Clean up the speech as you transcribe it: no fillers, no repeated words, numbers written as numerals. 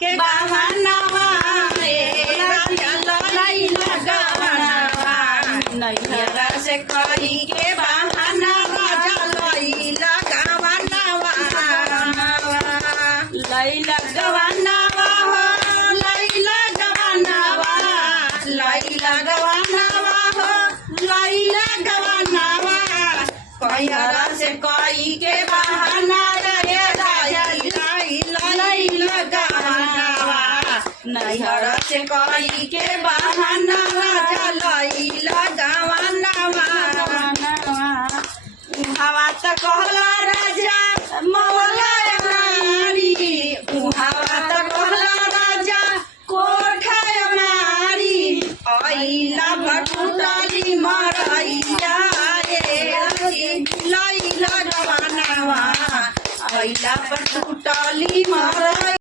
के बहानावा लैला गवनवा नैहरा से कही के बहानावा लैला गवनवा लैला गवनवा हो लैला गवनवा लैला गवनवा हो लैला गवनवा कहरा से कही के बहाना लैला गवनवा नैहरा से कही के बहाना लैला गवनवा हवा त कहला राजा मवा